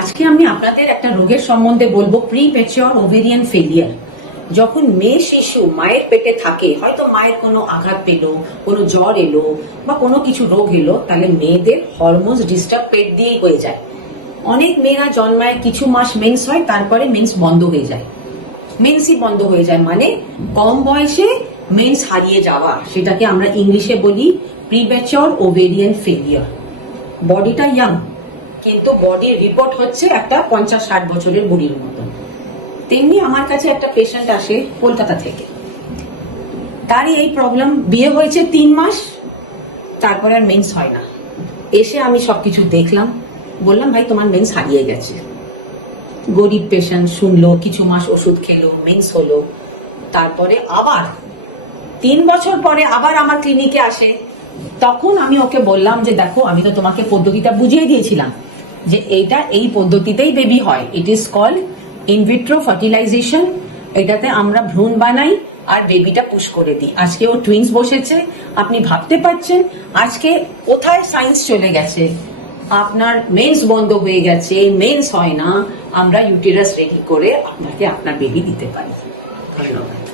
আজকে আমি আপনাদের একটা রোগের সম্বন্ধে বলব প্রি মেচিওর ওভেরিয়ান ফেলিয়ার যখন মেয়ে শিশু মায়ের পেটে থাকে, হয়তো মায়ের কোনো আঘাত পেল, কোনো জ্বর এলো, বা কোনো কিছু রোগ এলো, তাহলে মেয়েদের হরমোনস ডিস্টার্ব পেট দিয়েই হয়ে যায়। অনেক মেয়েরা জন্মায় কিছু মাস মেন্স হয়, তারপরে মেন্স বন্ধ হয়ে যায়। মেন্সই বন্ধ হয়ে যায় মানে কম বয়সে মেন্স হারিয়ে যাওয়া, সেটাকে আমরা ইংলিশে বলি প্রিমেচিওর ওভেরিয়ান ফেলিয়ার বডিটা ইয়াং কিন্তু বডির রিপোর্ট হচ্ছে একটা পঞ্চাশ ষাট বছরের বুড়ির মতো তেমনি আমার কাছে একটা পেশেন্ট আসে কলকাতা থেকে। তারই এই প্রবলেম বিয়ে হয়েছে তিন মাস, তারপরে আর মেন্স হয় না। এসে আমি সবকিছু দেখলাম, বললাম, ভাই, তোমার মেন্স হারিয়ে গেছে। গরিব পেশেন্ট শুনলো, কিছু মাস ওষুধ খেলো মেন্স হলো। তারপরে আবার, তিন বছর পরে আবার আমার ক্লিনিকে আসে। তখন আমি ওকে বললাম যে, দেখো, আমি তো তোমাকে পদ্ধতিটা বুঝিয়ে দিয়েছিলাম। যে এইটা এই পদ্ধতিতেই বেবি হয়। It is call in vitro fertilisation এটাতে আমরা ভ্রূণ বানাই আর বেবিটা পুশ করে দিই। আজকে ও টুইন্স বসেছে, আপনি ভাবতে পারছেন, আজকে কোথায় সায়েন্স চলে গেছে? আপনার মেন্স বন্ধ হয়ে গেছে মেন্স হয় না, আমরা ইউটেরাস রেডি করে আপনাকে আপনার বেবি দিতে পারি। ধন্যবাদ।